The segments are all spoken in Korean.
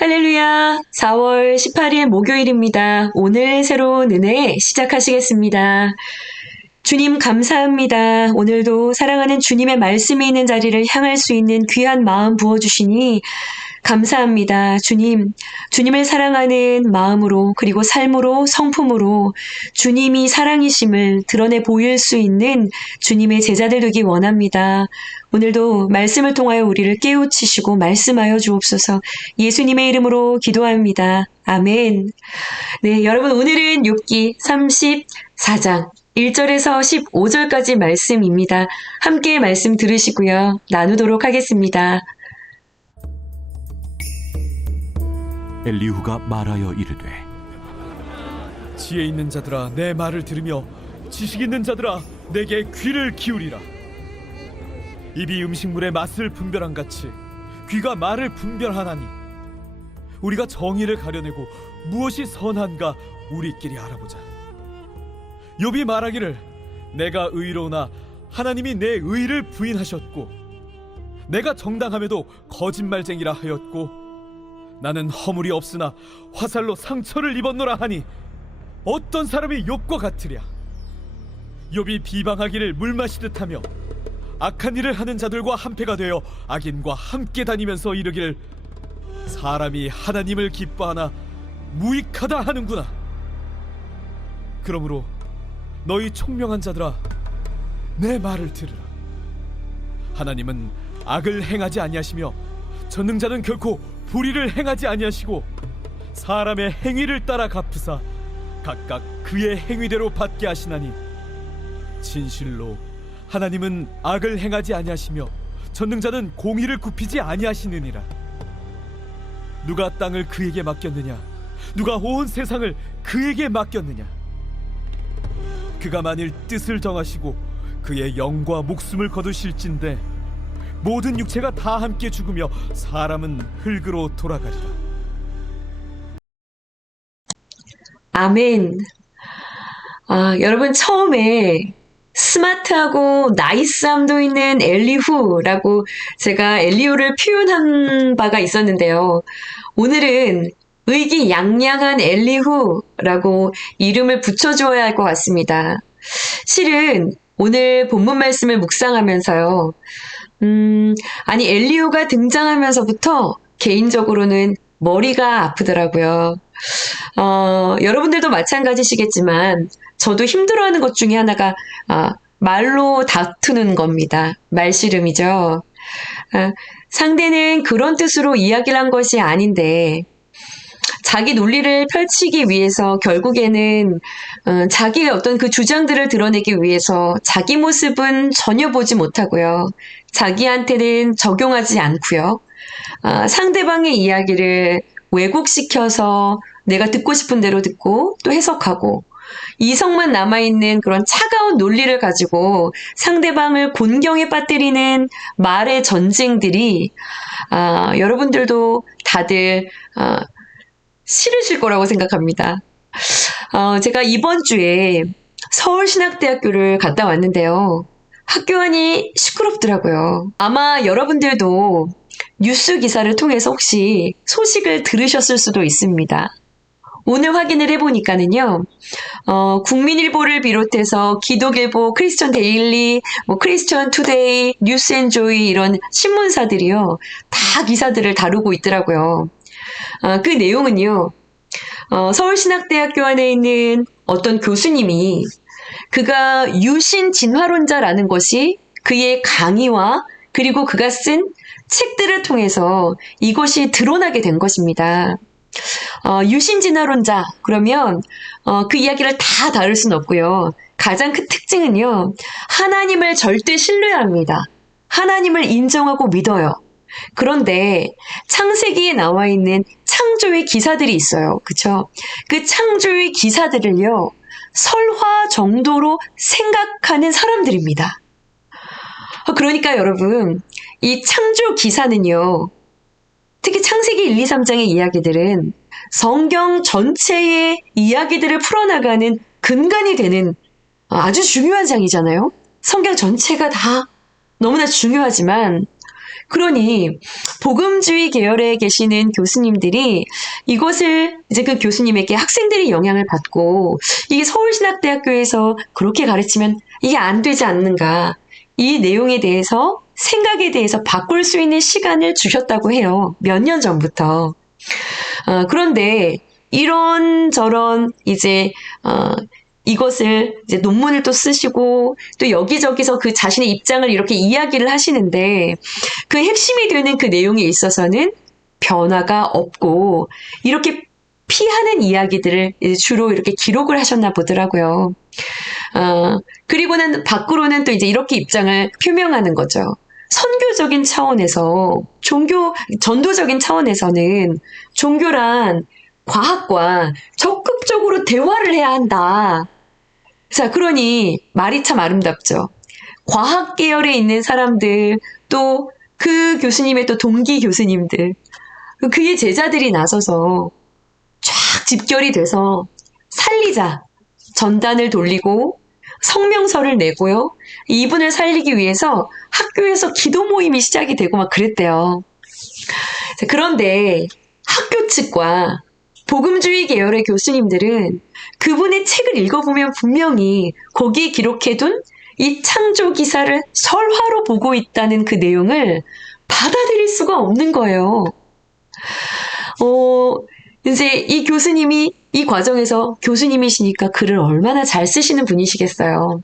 할렐루야! 4월 18일 목요일입니다. 오늘 새로운 은혜 시작하시겠습니다. 주님 감사합니다. 오늘도 사랑하는 주님의 말씀이 있는 자리를 향할 수 있는 귀한 마음 부어주시니 감사합니다. 주님을 사랑하는 마음으로 그리고 삶으로 성품으로 주님이 사랑이심을 드러내 보일 수 있는 주님의 제자들 되기 원합니다. 오늘도 말씀을 통하여 우리를 깨우치시고 말씀하여 주옵소서. 예수님의 이름으로 기도합니다. 아멘. 네, 여러분 오늘은 욥기 34장 1절에서 15절까지 말씀입니다. 함께 말씀 들으시고요. 나누도록 하겠습니다. 엘리후가 말하여 이르되 지혜 있는 자들아 내 말을 들으며 지식 있는 자들아 내게 귀를 기울이라. 입이 음식물의 맛을 분별한 같이 귀가 말을 분별하나니 우리가 정의를 가려내고 무엇이 선한가 우리끼리 알아보자. 욥이 말하기를 내가 의로우나 하나님이 내 의를 부인하셨고 내가 정당함에도 거짓말쟁이라 하였고 나는 허물이 없으나 화살로 상처를 입었노라 하니 어떤 사람이 욥과 같으랴. 욥이 비방하기를 물 마시듯 하며 악한 일을 하는 자들과 한패가 되어 악인과 함께 다니면서 이르기를 사람이 하나님을 기뻐하나 무익하다 하는구나. 그러므로 너희 총명한 자들아 내 말을 들으라. 하나님은 악을 행하지 아니하시며 전능자는 결코 불의를 행하지 아니하시고 사람의 행위를 따라 갚으사 각각 그의 행위대로 받게 하시나니 진실로 하나님은 악을 행하지 아니하시며 전능자는 공의를 굽히지 아니하시느니라. 누가 땅을 그에게 맡겼느냐? 누가 온 세상을 그에게 맡겼느냐? 그가 만일 뜻을 정하시고 그의 영과 목숨을 거두실진데 모든 육체가 다 함께 죽으며 사람은 흙으로 돌아가리라. 아멘. 여러분 처음에 스마트하고 나이스함도 있는 엘리후라고 제가 엘리후를 표현한 바가 있었는데요. 오늘은 의기양양한 엘리후라고 이름을 붙여주어야 할 것 같습니다. 실은 오늘 본문 말씀을 묵상하면서요. 엘리후가 등장하면서부터 개인적으로는 머리가 아프더라고요. 여러분들도 마찬가지시겠지만 저도 힘들어하는 것 중에 하나가 말로 다투는 겁니다. 말씨름이죠. 상대는 그런 뜻으로 이야기를 한 것이 아닌데 자기 논리를 펼치기 위해서 결국에는 자기의 어떤 그 주장들을 드러내기 위해서 자기 모습은 전혀 보지 못하고요. 자기한테는 적용하지 않고요. 상대방의 이야기를 왜곡시켜서 내가 듣고 싶은 대로 듣고 또 해석하고 이성만 남아있는 그런 차가운 논리를 가지고 상대방을 곤경에 빠뜨리는 말의 전쟁들이 여러분들도 다들 싫으실 거라고 생각합니다. 제가 이번 주에 서울신학대학교를 갔다 왔는데요. 학교 안이 시끄럽더라고요. 아마 여러분들도 뉴스 기사를 통해서 혹시 소식을 들으셨을 수도 있습니다. 오늘 확인을 해보니까는요, 국민일보를 비롯해서 기독일보, 크리스천 데일리, 크리스천 투데이, 뉴스앤조이 이런 신문사들이요, 다 기사들을 다루고 있더라고요. 그 내용은요, 서울신학대학교 안에 있는 어떤 교수님이 그가 유신 진화론자라는 것이 그의 강의와 그리고 그가 쓴 책들을 통해서 이것이 드러나게 된 것입니다. 유신 진화론자 그러면 그 이야기를 다 다룰 수는 없고요. 가장 큰 특징은요. 하나님을 절대 신뢰합니다. 하나님을 인정하고 믿어요. 그런데 창세기에 나와 있는 창조의 기사들이 있어요. 그쵸? 그 창조의 기사들을요. 설화 정도로 생각하는 사람들입니다. 그러니까 여러분, 이 창조 기사는요. 특히 창세기 1, 2, 3장의 이야기들은 성경 전체의 이야기들을 풀어나가는 근간이 되는 아주 중요한 장이잖아요. 성경 전체가 다 너무나 중요하지만 그러니 복음주의 계열에 계시는 교수님들이 이것을 이제 그 교수님에게 학생들이 영향을 받고 이게 서울신학대학교에서 그렇게 가르치면 이게 안 되지 않는가. 이 내용에 대해서 생각에 대해서 바꿀 수 있는 시간을 주셨다고 해요. 몇 년 전부터. 그런데 이런저런 이제 이것을 이제 논문을 또 쓰시고 또 여기저기서 그 자신의 입장을 이렇게 이야기를 하시는데 그 핵심이 되는 그 내용에 있어서는 변화가 없고 이렇게 피하는 이야기들을 이제 주로 이렇게 기록을 하셨나 보더라고요. 그리고는 밖으로는 또 이제 이렇게 입장을 표명하는 거죠. 선교적인 차원에서 전도적인 차원에서는 종교란 과학과 적극적으로 대화를 해야 한다. 자, 그러니 말이 참 아름답죠. 과학 계열에 있는 사람들, 또 그 교수님의 또 동기 교수님들, 그의 제자들이 나서서 쫙 집결이 돼서 살리자. 전단을 돌리고 성명서를 내고요. 이분을 살리기 위해서 학교에서 기도 모임이 시작이 되고 막 그랬대요. 자, 그런데 학교 측과 복음주의 계열의 교수님들은 그분의 책을 읽어보면 분명히 거기에 기록해둔 이 창조 기사를 설화로 보고 있다는 그 내용을 받아들일 수가 없는 거예요. 이제 이 교수님이 이 과정에서 교수님이시니까 글을 얼마나 잘 쓰시는 분이시겠어요.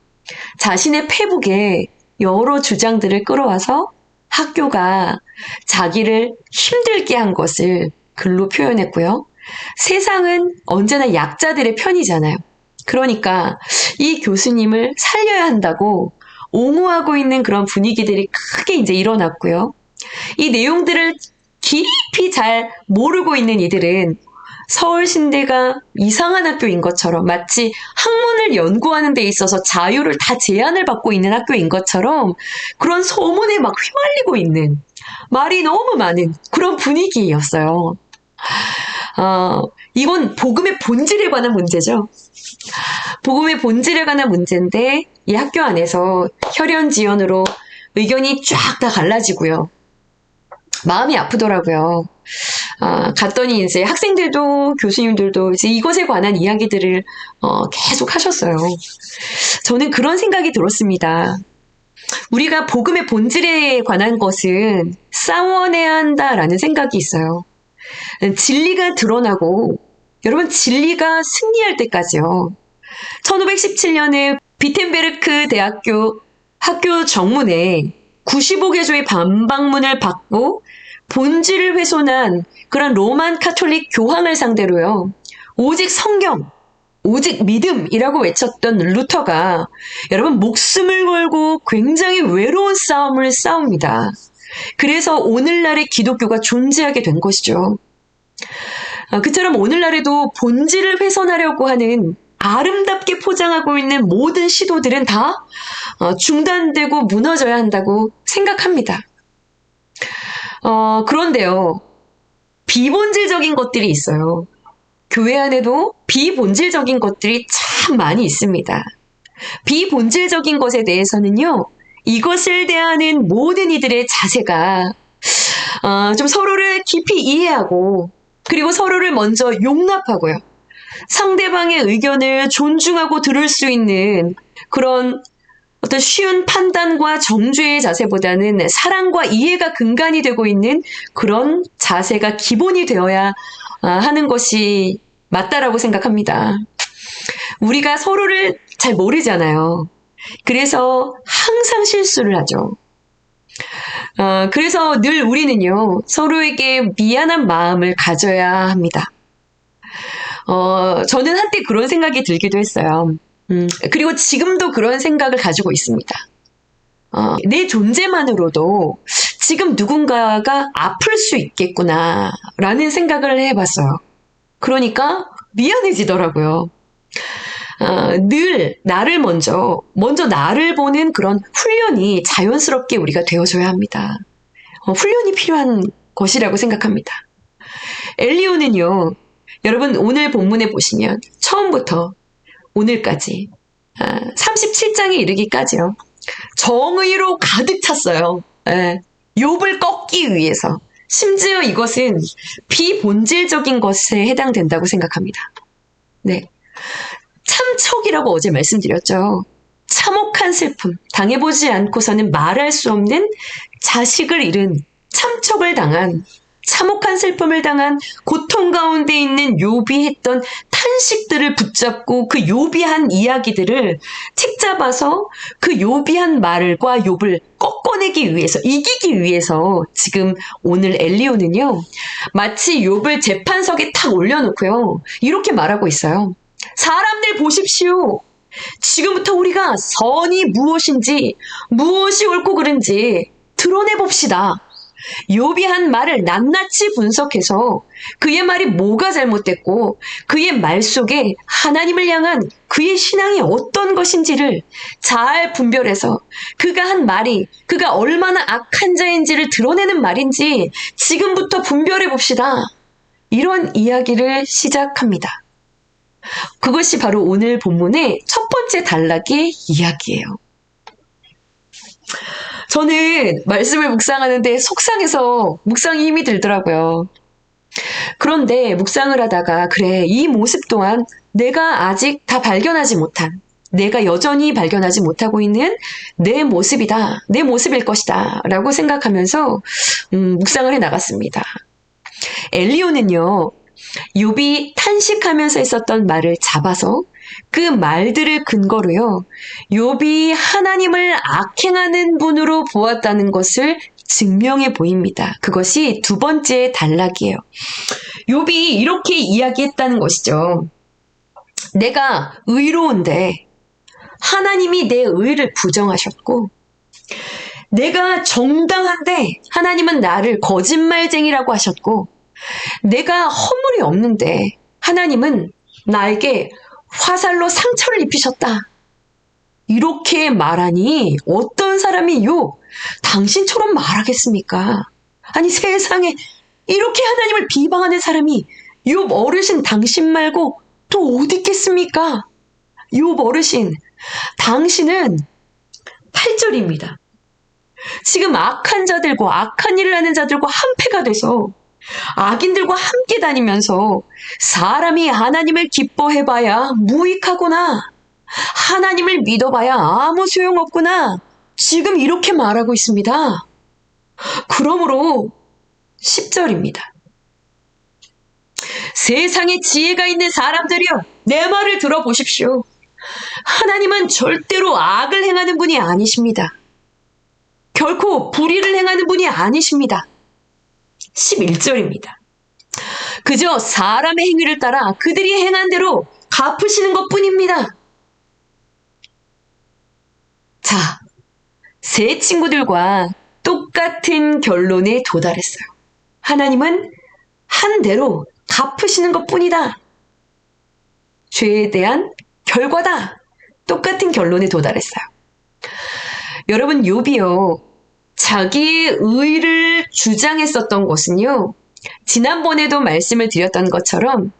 자신의 페북에 여러 주장들을 끌어와서 학교가 자기를 힘들게 한 것을 글로 표현했고요. 세상은 언제나 약자들의 편이잖아요. 그러니까 이 교수님을 살려야 한다고 옹호하고 있는 그런 분위기들이 크게 이제 일어났고요. 이 내용들을 깊이 잘 모르고 있는 이들은 서울신대가 이상한 학교인 것처럼 마치 학문을 연구하는 데 있어서 자유를 다 제한을 받고 있는 학교인 것처럼 그런 소문에 막 휘말리고 있는 말이 너무 많은 그런 분위기였어요. 이건 복음의 본질에 관한 문제죠. 복음의 본질에 관한 문제인데 이 학교 안에서 혈연지연으로 의견이 쫙 다 갈라지고요. 마음이 아프더라고요. 갔더니 이제 학생들도 교수님들도 이제 이것에 관한 이야기들을 계속 하셨어요. 저는 그런 생각이 들었습니다. 우리가 복음의 본질에 관한 것은 싸워내야 한다라는 생각이 있어요. 진리가 드러나고 여러분 진리가 승리할 때까지요. 1517년에 비텐베르크 대학교 학교 정문에 95개조의 반박문을 받고 본질을 훼손한 그런 로만 카톨릭 교황을 상대로요. 오직 성경, 오직 믿음이라고 외쳤던 루터가 여러분 목숨을 걸고 굉장히 외로운 싸움을 싸웁니다. 그래서 오늘날의 기독교가 존재하게 된 것이죠. 그처럼 오늘날에도 본질을 훼손하려고 하는 아름답게 포장하고 있는 모든 시도들은 다 중단되고 무너져야 한다고 생각합니다. 그런데요, 비본질적인 것들이 있어요. 교회 안에도 비본질적인 것들이 참 많이 있습니다. 비본질적인 것에 대해서는요, 이것을 대하는 모든 이들의 자세가 좀 서로를 깊이 이해하고 그리고 서로를 먼저 용납하고요. 상대방의 의견을 존중하고 들을 수 있는 그런 어떤 쉬운 판단과 정죄의 자세보다는 사랑과 이해가 근간이 되고 있는 그런 자세가 기본이 되어야 하는 것이 맞다라고 생각합니다. 우리가 서로를 잘 모르잖아요. 그래서 항상 실수를 하죠. 그래서 늘 우리는요, 서로에게 미안한 마음을 가져야 합니다. 저는 한때 그런 생각이 들기도 했어요. 그리고 지금도 그런 생각을 가지고 있습니다. 내 존재만으로도 지금 누군가가 아플 수 있겠구나, 라는 생각을 해봤어요. 그러니까 미안해지더라고요. 늘 나를 먼저 나를 보는 그런 훈련이 자연스럽게 우리가 되어줘야 합니다. 훈련이 필요한 것이라고 생각합니다. 엘리오는요, 여러분 오늘 본문에 보시면 처음부터 오늘까지 37장에 이르기까지요. 정의로 가득 찼어요. 욥을 꺾기 위해서, 심지어 이것은 비본질적인 것에 해당된다고 생각합니다. 네. 참척이라고 어제 말씀드렸죠. 참혹한 슬픔, 당해보지 않고서는 말할 수 없는 자식을 잃은 참척을 당한, 참혹한 슬픔을 당한 고통 가운데 있는 욥이 했던 탄식들을 붙잡고 그 욥이 한 이야기들을 책 잡아서 그 욥이 한 말과 욥을 꺾어내기 위해서, 이기기 위해서 지금 오늘 엘리오는요, 마치 욥을 재판석에 탁 올려놓고요, 이렇게 말하고 있어요. 사람들 보십시오. 지금부터 우리가 선이 무엇인지, 무엇이 옳고 그른지 드러내봅시다. 욥이 한 말을 낱낱이 분석해서 그의 말이 뭐가 잘못됐고 그의 말 속에 하나님을 향한 그의 신앙이 어떤 것인지를 잘 분별해서 그가 한 말이 그가 얼마나 악한 자인지를 드러내는 말인지 지금부터 분별해 봅시다. 이런 이야기를 시작합니다. 그것이 바로 오늘 본문의 첫 번째 단락의 이야기예요. 저는 말씀을 묵상하는데 속상해서 묵상이 힘이 들더라고요. 그런데 묵상을 하다가 그래, 이 모습 또한 내가 아직 다 발견하지 못한, 내가 여전히 발견하지 못하고 있는 내 모습이다. 내 모습일 것이다. 라고 생각하면서 묵상을 해 나갔습니다. 엘리오는요, 욥이 탄식하면서 했었던 말을 잡아서 그 말들을 근거로요, 욥이 하나님을 악행하는 분으로 보았다는 것을 증명해 보입니다. 그것이 두 번째 단락이에요. 욥이 이렇게 이야기했다는 것이죠. 내가 의로운데 하나님이 내 의를 부정하셨고, 내가 정당한데 하나님은 나를 거짓말쟁이라고 하셨고, 내가 허물이 없는데 하나님은 나에게 화살로 상처를 입히셨다. 이렇게 말하니 어떤 사람이 욥, 당신처럼 말하겠습니까? 아니, 세상에 이렇게 하나님을 비방하는 사람이 욥 어르신 당신 말고 또 어디 있겠습니까? 욥 어르신, 당신은 8절입니다. 지금 악한 자들과 악한 일을 하는 자들과 한패가 돼서 악인들과 함께 다니면서 사람이 하나님을 기뻐해봐야 무익하구나. 하나님을 믿어봐야 아무 소용없구나. 지금 이렇게 말하고 있습니다. 그러므로 10절입니다. 세상에 지혜가 있는 사람들이여, 내 말을 들어보십시오. 하나님은 절대로 악을 행하는 분이 아니십니다. 결코 불의를 행하는 분이 아니십니다. 11절입니다. 그저 사람의 행위를 따라 그들이 행한 대로 갚으시는 것뿐입니다. 자, 세 친구들과 똑같은 결론에 도달했어요. 하나님은 한 대로 갚으시는 것뿐이다. 죄에 대한 결과다. 똑같은 결론에 도달했어요. 여러분, 욥이요, 자기의 의를 주장했었던 것은요, 지난번에도 말씀을 드렸던 것처럼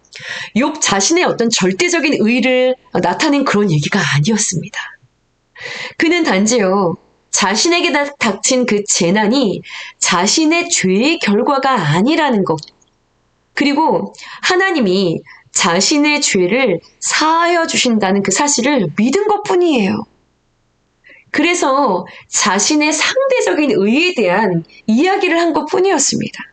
욥 자신의 어떤 절대적인 의를 나타낸 그런 얘기가 아니었습니다. 그는 단지요, 자신에게 닥친 그 재난이 자신의 죄의 결과가 아니라는 것, 그리고 하나님이 자신의 죄를 사하여 주신다는 그 사실을 믿은 것뿐이에요. 그래서 자신의 상대적인 의에 대한 이야기를 한 것뿐이었습니다.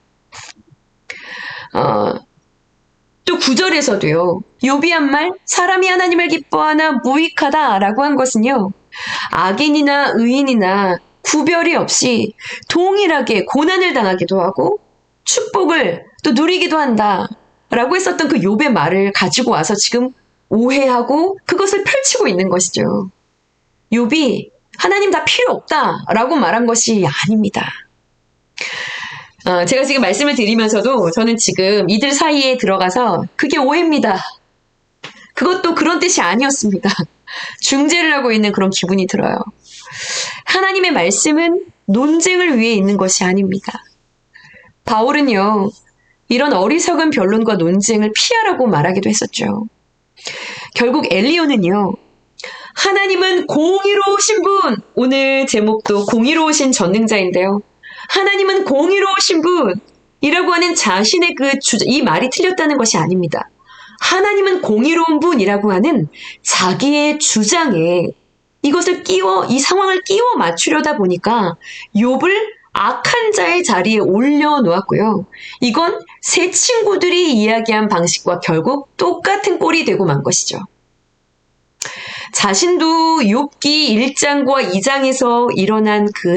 또 9절에서도요, 욥이 한 말, 사람이 하나님을 기뻐하나 무익하다라고 한 것은요, 악인이나 의인이나 구별이 없이 동일하게 고난을 당하기도 하고 축복을 또 누리기도 한다 라고 했었던 그 욥의 말을 가지고 와서 지금 오해하고 그것을 펼치고 있는 것이죠. 욥이 하나님 다 필요 없다 라고 말한 것이 아닙니다. 제가 지금 말씀을 드리면서도 저는 지금 이들 사이에 들어가서 그게 오해입니다. 그것도 그런 뜻이 아니었습니다. 중재를 하고 있는 그런 기분이 들어요. 하나님의 말씀은 논쟁을 위해 있는 것이 아닙니다. 바울은요, 이런 어리석은 변론과 논쟁을 피하라고 말하기도 했었죠. 결국 엘리오는요, 하나님은 공의로우신 분, 오늘 제목도 공의로우신 전능자인데요. 하나님은 공의로우신 분이라고 하는 자신의 이 말이 틀렸다는 것이 아닙니다. 하나님은 공의로운 분이라고 하는 자기의 주장에 이 상황을 끼워 맞추려다 보니까 욥을 악한 자의 자리에 올려놓았고요. 이건 세 친구들이 이야기한 방식과 결국 똑같은 꼴이 되고 만 것이죠. 자신도 욥기 1장과 2장에서 일어난 그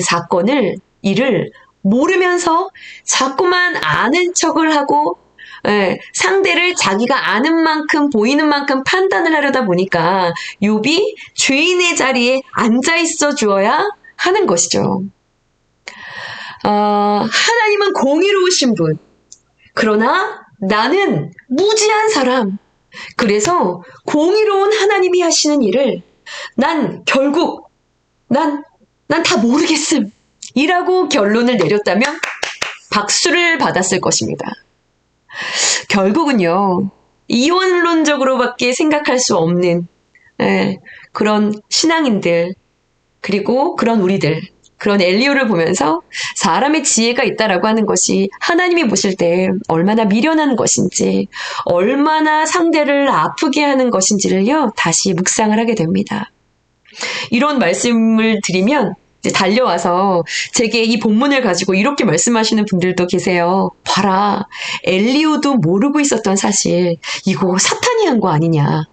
일을 모르면서 자꾸만 아는 척을 하고 상대를 자기가 아는 만큼 보이는 만큼 판단을 하려다 보니까 욥이 죄인의 자리에 앉아 있어 주어야 하는 것이죠. 하나님은 공의로우신 분. 그러나 나는 무지한 사람. 그래서 공의로운 하나님이 하시는 일을 난 다 모르겠음. 이라고 결론을 내렸다면 박수를 받았을 것입니다. 결국은요, 이원론적으로밖에 생각할 수 없는 그런 신앙인들, 그리고 그런 우리들, 그런 엘리야를 보면서 사람의 지혜가 있다라고 하는 것이 하나님이 보실 때 얼마나 미련한 것인지, 얼마나 상대를 아프게 하는 것인지를요, 다시 묵상을 하게 됩니다. 이런 말씀을 드리면 이제 달려와서 제게 이 본문을 가지고 이렇게 말씀하시는 분들도 계세요. 봐라, 엘리야도 모르고 있었던 사실, 이거 사탄이 한 거 아니냐.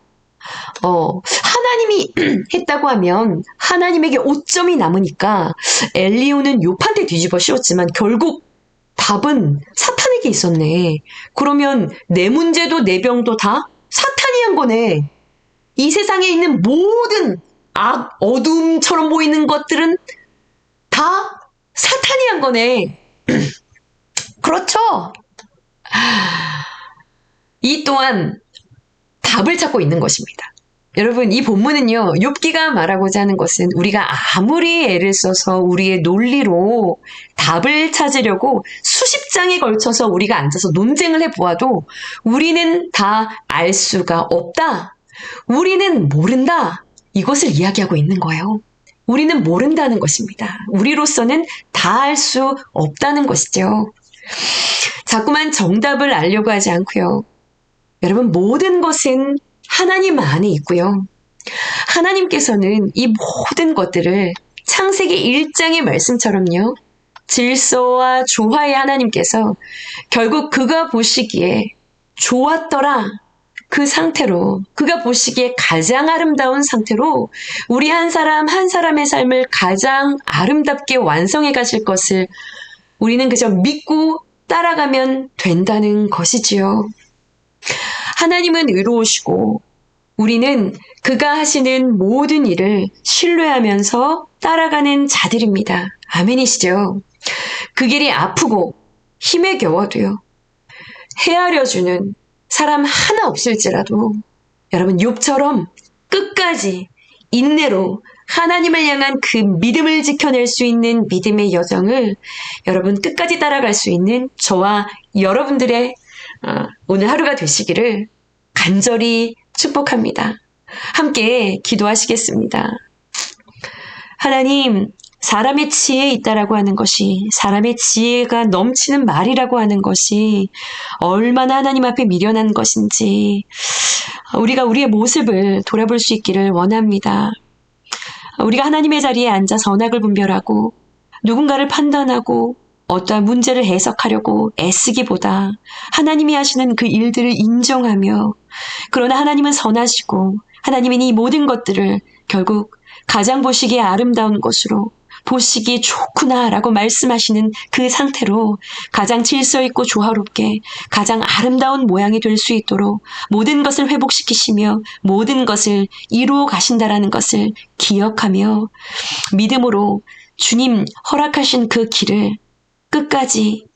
하나님이 했다고 하면 하나님에게 오점이 남으니까 엘리야는 욥한테 뒤집어 씌웠지만 결국 답은 사탄에게 있었네. 그러면 내 문제도 내 병도 다 사탄이 한 거네. 이 세상에 있는 모든 어둠처럼 보이는 것들은 다 사탄이 한 거네. 그렇죠? 이 또한 답을 찾고 있는 것입니다. 여러분, 이 본문은요, 욥기가 말하고자 하는 것은 우리가 아무리 애를 써서 우리의 논리로 답을 찾으려고 수십 장에 걸쳐서 우리가 앉아서 논쟁을 해보아도 우리는 다 알 수가 없다. 우리는 모른다. 이것을 이야기하고 있는 거예요. 우리는 모른다는 것입니다. 우리로서는 다 알 수 없다는 것이죠. 자꾸만 정답을 알려고 하지 않고요. 여러분, 모든 것은 하나님 안에 있고요. 하나님께서는 이 모든 것들을 창세기 1장의 말씀처럼요. 질서와 조화의 하나님께서 결국 그가 보시기에 좋았더라. 그 상태로, 그가 보시기에 가장 아름다운 상태로 우리 한 사람 한 사람의 삶을 가장 아름답게 완성해 가실 것을 우리는 그저 믿고 따라가면 된다는 것이지요. 하나님은 의로우시고 우리는 그가 하시는 모든 일을 신뢰하면서 따라가는 자들입니다. 아멘이시죠? 그 길이 아프고 힘에 겨워도요. 헤아려주는 사람 하나 없을지라도 여러분, 욥처럼 끝까지 인내로 하나님을 향한 그 믿음을 지켜낼 수 있는 믿음의 여정을 여러분 끝까지 따라갈 수 있는 저와 여러분들의 오늘 하루가 되시기를 간절히 축복합니다. 함께 기도하시겠습니다. 하나님, 사람의 지혜에 있다라고 하는 것이, 사람의 지혜가 넘치는 말이라고 하는 것이 얼마나 하나님 앞에 미련한 것인지 우리가 우리의 모습을 돌아볼 수 있기를 원합니다. 우리가 하나님의 자리에 앉아 선악을 분별하고 누군가를 판단하고 어떠한 문제를 해석하려고 애쓰기보다 하나님이 하시는 그 일들을 인정하며, 그러나 하나님은 선하시고 하나님은 이 모든 것들을 결국 가장 보시기에 아름다운 것으로, 보시기 좋구나라고 말씀하시는 그 상태로 가장 질서 있고 조화롭게 가장 아름다운 모양이 될 수 있도록 모든 것을 회복시키시며 모든 것을 이루어 가신다라는 것을 기억하며 믿음으로 주님 허락하신 그 길을 끝까지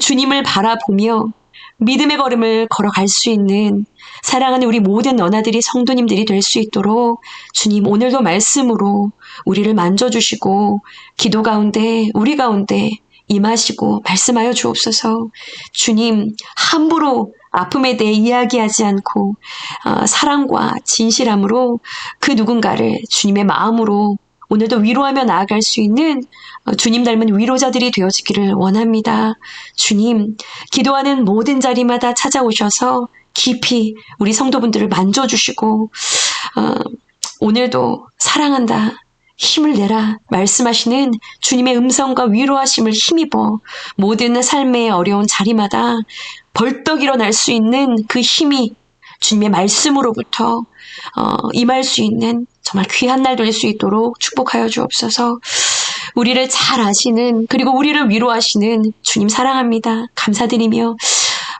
주님을 바라보며 믿음의 걸음을 걸어갈 수 있는 사랑하는 우리 모든 너나들이 성도님들이 될 수 있도록 주님 오늘도 말씀으로 우리를 만져주시고 기도 가운데 우리 가운데 임하시고 말씀하여 주옵소서. 주님, 함부로 아픔에 대해 이야기하지 않고 사랑과 진실함으로 그 누군가를 주님의 마음으로 오늘도 위로하며 나아갈 수 있는 주님 닮은 위로자들이 되어지기를 원합니다. 주님, 기도하는 모든 자리마다 찾아오셔서 깊이 우리 성도분들을 만져주시고 오늘도 사랑한다, 힘을 내라 말씀하시는 주님의 음성과 위로하심을 힘입어 모든 삶의 어려운 자리마다 벌떡 일어날 수 있는 그 힘이 주님의 말씀으로부터 임할 수 있는 정말 귀한 날 될 수 있도록 축복하여 주옵소서. 우리를 잘 아시는, 그리고 우리를 위로하시는 주님 사랑합니다. 감사드리며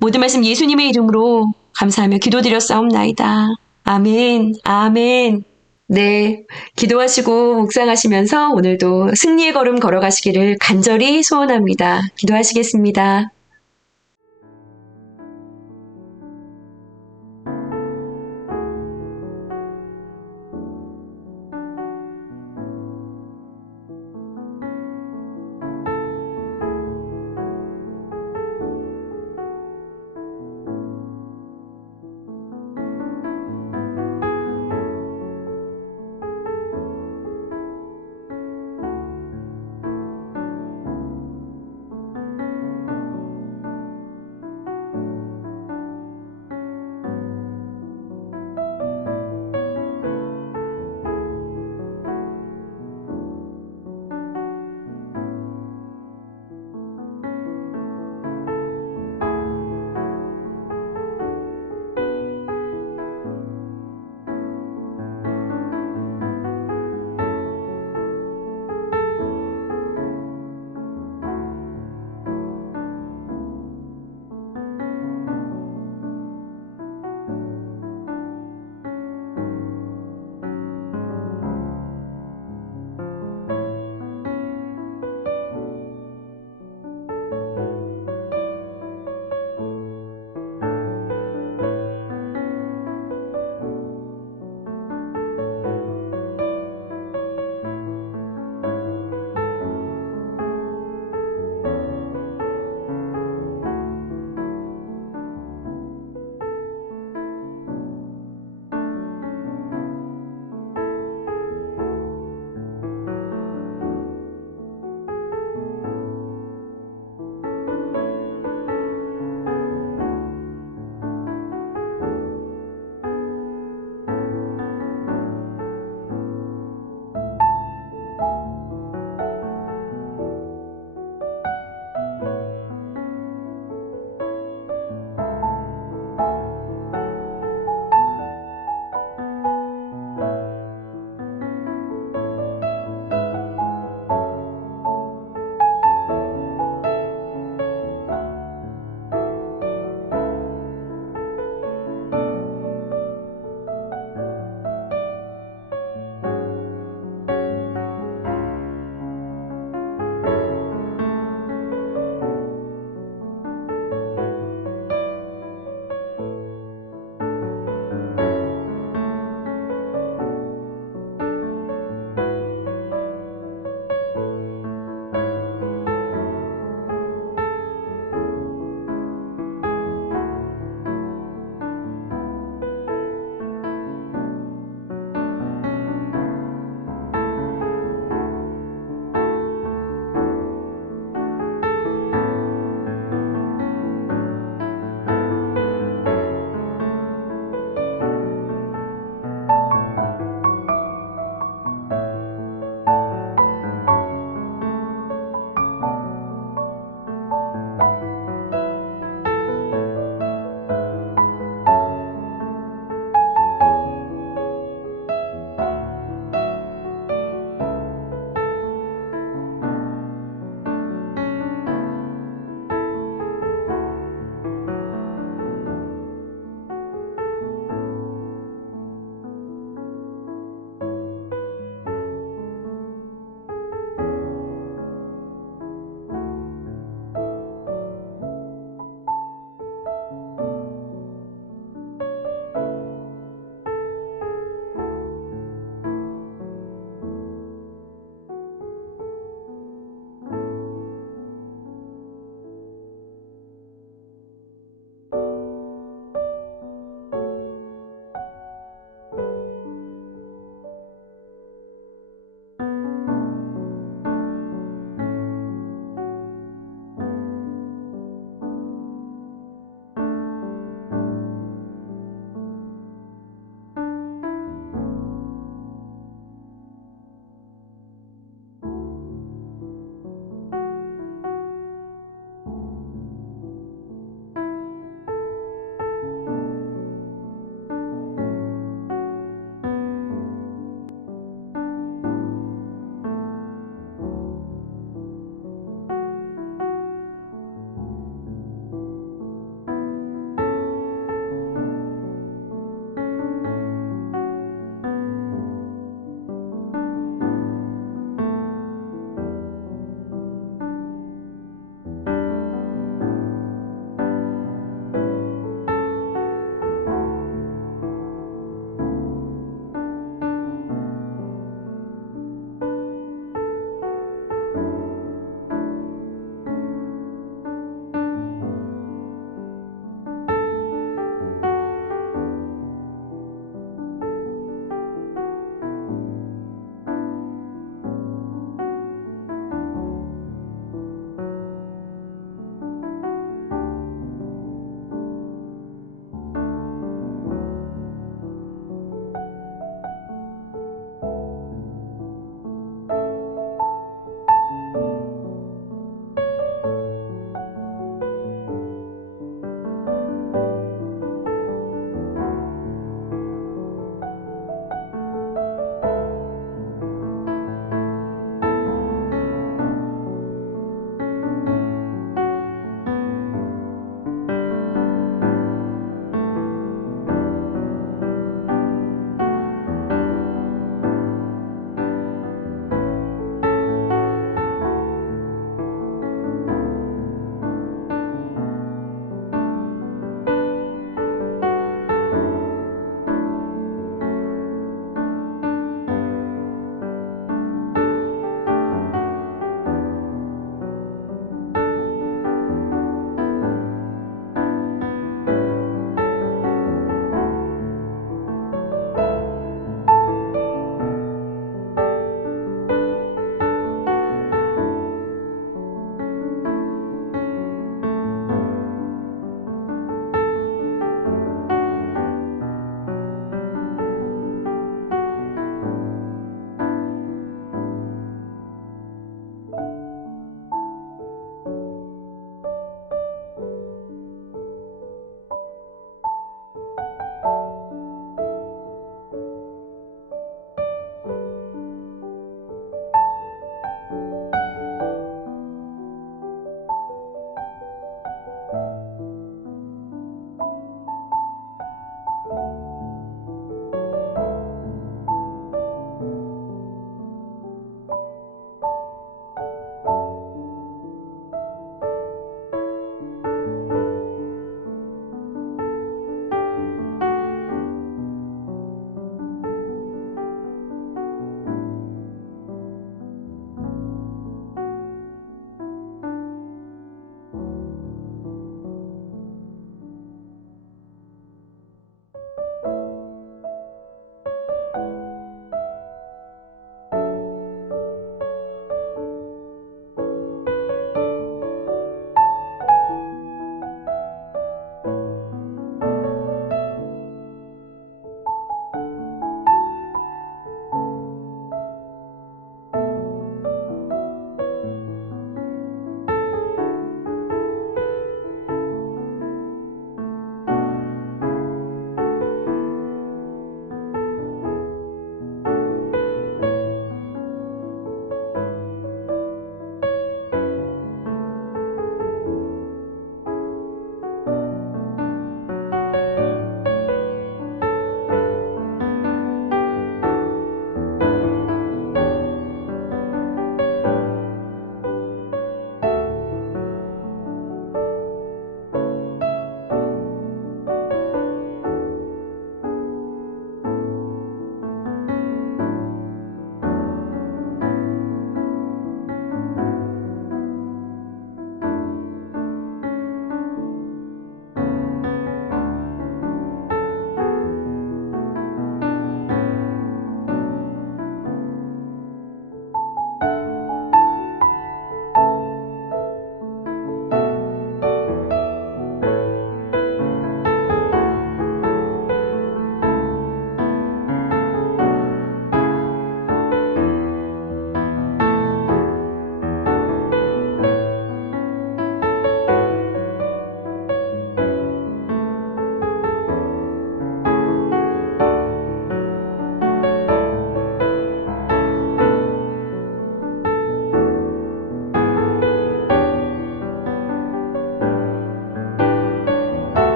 모든 말씀 예수님의 이름으로 감사하며 기도드렸사옵나이다. 아멘, 아멘. 네, 기도하시고 묵상하시면서 오늘도 승리의 걸음 걸어가시기를 간절히 소원합니다. 기도하시겠습니다.